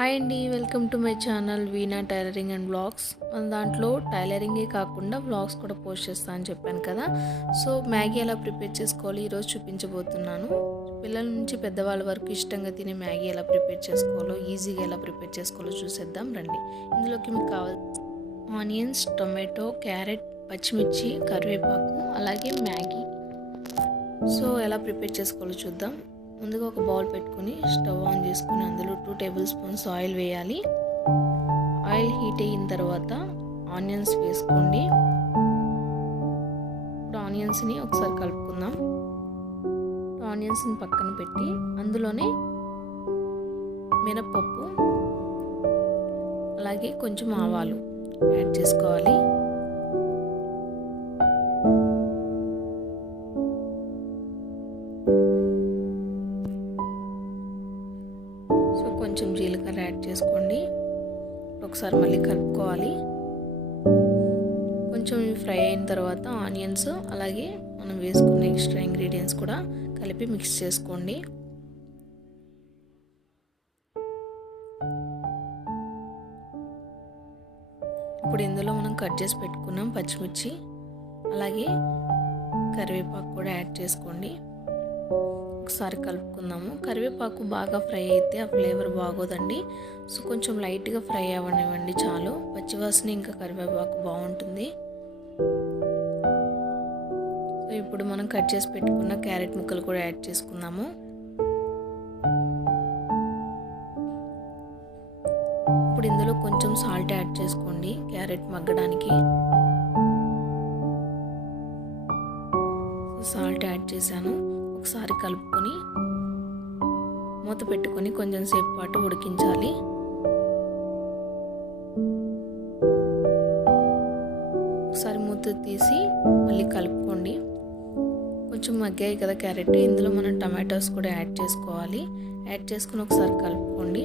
Hi అండి, welcome to my channel veena tailoring and vlogs. మన దాంట్లో టైలరింగే కాకుండా వ్లాగ్స్ కూడా పోస్ట్ చేస్తా అని చెప్పాను కదా. సో మ్యాగీ ఎలా ప్రిపేర్ చేసుకోవాలి ఈరోజు చూపించబోతున్నాను. పిల్లల నుంచి పెద్దవాళ్ళ వరకు ఇష్టంగా తినే మ్యాగీ ఎలా ప్రిపేర్ చేసుకోవాలో, ఈజీగా ఎలా ప్రిపేర్ చేసుకోవాలో చూసేద్దాం రండి. ఇందులోకి మీకు కావాల్సిన ఆనియన్స్, టొమాటో, క్యారెట్, పచ్చిమిర్చి, కరివేపాకు, అలాగే మ్యాగీ. సో ఎలా ప్రిపేర్ చేసుకోవాలో చూద్దాం. ముందుగా ఒక బౌల్ పెట్టుకొని స్టవ్ ఆన్ చేసుకుని అందులో 2 టేబుల్ స్పూన్స్ ఆయిల్ వేయాలి. ఆయిల్ హీట్ అయిన తర్వాత ఆనియన్స్ వేసుకోండి. ఇప్పుడు ఆనియన్స్ని ఒకసారి కలుపుకుందాం. ఆనియన్స్ని పక్కన పెట్టి అందులోనే మినపప్పు అలాగే కొంచెం ఆవాలు యాడ్ చేసుకోవాలి. కొంచెం జీలకర్ర యాడ్ చేసుకోండి. ఒకసారి మళ్ళీ కలుపుకోవాలి. కొంచెం ఫ్రై అయిన తర్వాత ఆనియన్స్ అలాగే మనం వేసుకున్న ఎక్స్ట్రా ఇంగ్రీడియంట్స్ కూడా కలిపి మిక్స్ చేసుకోండి. ఇప్పుడు ఇందులో మనం కట్ చేసి పెట్టుకున్నాం పచ్చిమిర్చి అలాగే కరివేపాకు కూడా యాడ్ చేసుకోండి. ఒకసారి కలుపుకుందాము. కరివేపాకు బాగా ఫ్రై అయితే ఆ ఫ్లేవర్ బాగోదండి. సో కొంచెం లైట్గా ఫ్రై అవ్వనివ్వండి చాలు. పచ్చివాసన ఇంకా కరివేపాకు బాగుంటుంది. సో ఇప్పుడు మనం కట్ చేసి పెట్టుకున్న క్యారెట్ ముక్కలు కూడా యాడ్ చేసుకుందాము. ఇప్పుడు ఇందులో కొంచెం సాల్ట్ యాడ్ చేసుకోండి క్యారెట్ మగ్గడానికి. సాల్ట్ యాడ్ చేశాను. ఒకసారి కలుపుకొని మూత పెట్టుకొని కొంచెం సేపు పాటు ఉడికించాలి. ఒకసారి మూత తీసి మళ్ళీ కలుపుకోండి. కొంచెం మగ్గాయి కదా క్యారెట్, ఇందులో మనం టమాటోస్ కూడా యాడ్ చేసుకోవాలి. యాడ్ చేసుకుని ఒకసారి కలుపుకోండి.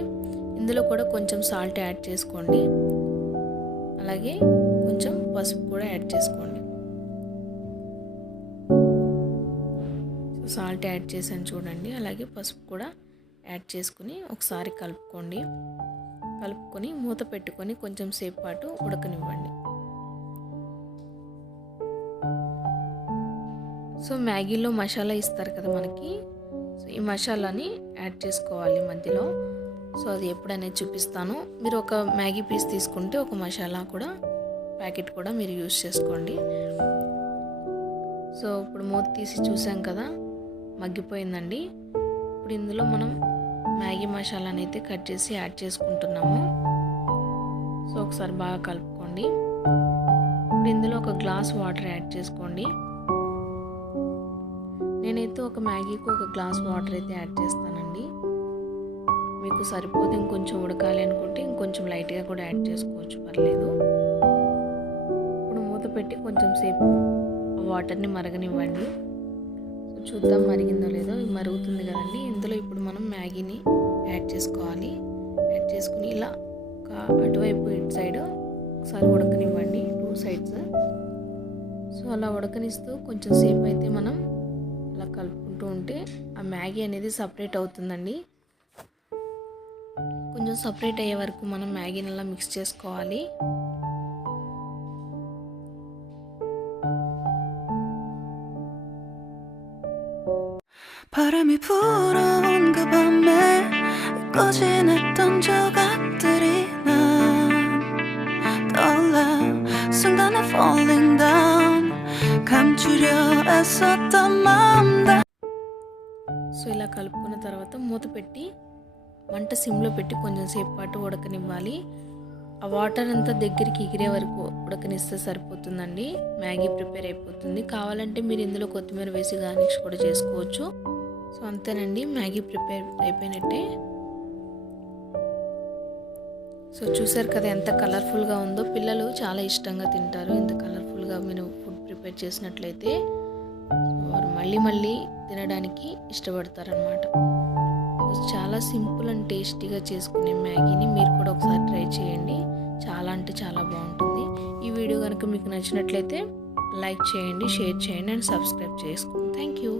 ఇందులో కూడా కొంచెం సాల్ట్ యాడ్ చేసుకోండి. అలాగే కొంచెం పసుపు కూడా యాడ్ చేసుకోండి. సాల్ట్ యాడ్ చేశాను చూడండి. అలాగే పసుపు కూడా యాడ్ చేసుకుని ఒకసారి కలుపుకోండి. కలుపుకొని మూత పెట్టుకొని కొంచెం సేపు పాటు ఉడకనివ్వండి. సో మ్యాగీలో మసాలా ఇస్తారు కదా మనకి, సో ఈ మసాలాని యాడ్ చేసుకోవాలి మధ్యలో. సో అది ఎప్పుడనేది చూపిస్తాను. మీరు ఒక మ్యాగీ పీస్ తీసుకుంటే ఒక మసాలా కూడా ప్యాకెట్ కూడా మీరు యూజ్ చేసుకోండి. సో ఇప్పుడు మూత తీసి చూసాం కదా, మగ్గిపోయిందండి. ఇప్పుడు ఇందులో మనం మ్యాగీ మసాలాని అయితే కట్ చేసి యాడ్ చేసుకుంటున్నాము. సో ఒకసారి బాగా కలుపుకోండి. ఇప్పుడు ఇందులో ఒక గ్లాస్ వాటర్ యాడ్ చేసుకోండి. నేనైతే ఒక మ్యాగీకి ఒక గ్లాస్ వాటర్ అయితే యాడ్ చేస్తానండి. మీకు సరిపోతే ఇంకొంచెం ఉడకాలి అనుకుంటే ఇంకొంచెం లైట్గా కూడా యాడ్ చేసుకోవచ్చు, పర్లేదు. ఇప్పుడు మూత పెట్టి కొంచెం సేపు వాటర్ని మరగనివ్వండి. చూద్దాం మరిగిందో లేదో. మరుగుతుంది కదండి. ఇందులో ఇప్పుడు మనం మ్యాగీని యాడ్ చేసుకోవాలి. యాడ్ చేసుకుని ఇలా అటువైపు ఇటు సైడ్ ఒకసారి ఉడకనివ్వండి, 2 సైడ్స్. సో అలా ఉడకనిస్తూ కొంచెం సేపు అయితే మనం అలా కలుపుకుంటూ ఉంటే ఆ మ్యాగీ అనేది సపరేట్ అవుతుందండి. కొంచెం సపరేట్ అయ్యే వరకు మనం మ్యాగీని అలా మిక్స్ చేసుకోవాలి. 바람이 불어온 그 밤에 잊고 지냈던 조각들이 난 떠올라 순간에 falling down 감추려 애썼던 마음들. సో ఇలా కలుపుకున్న తర్వాత మూత పెట్టి మంట సిమ్లో పెట్టి కొంచెం సేపు పాటు ఉడకనివ్వాలి. ఆ వాటర్ అంతా దగ్గరికి ఎగిరే వరకు ఉడకనిస్తే సరిపోతుందండి. మ్యాగీ ప్రిపేర్ అయిపోతుంది. కావాలంటే మీరు ఇందులో కొత్తిమీర వేసి గార్నిష్ కూడా చేసుకోవచ్చు. సో అంతేనండి, మ్యాగీ ప్రిపేర్ అయిపోయినట్టే. సో చూసారు కదా ఎంత కలర్ఫుల్గా ఉందో. పిల్లలు చాలా ఇష్టంగా తింటారు ఇంత కలర్ఫుల్గా మీరు ఫుడ్ ప్రిపేర్ చేసినట్లయితే. వారు మళ్ళీ మళ్ళీ తినడానికి ఇష్టపడతారనమాట. చాలా సింపుల్ అండ్ టేస్టీగా చేసుకునే మ్యాగీని మీరు కూడా ఒకసారి ట్రై చేయండి. చాలా అంటే చాలా బాగుంటుంది. ఈ వీడియో కనుక మీకు నచ్చినట్లయితే లైక్ చేయండి, షేర్ చేయండి అండ్ సబ్స్క్రైబ్ చేసుకోండి. Thank you.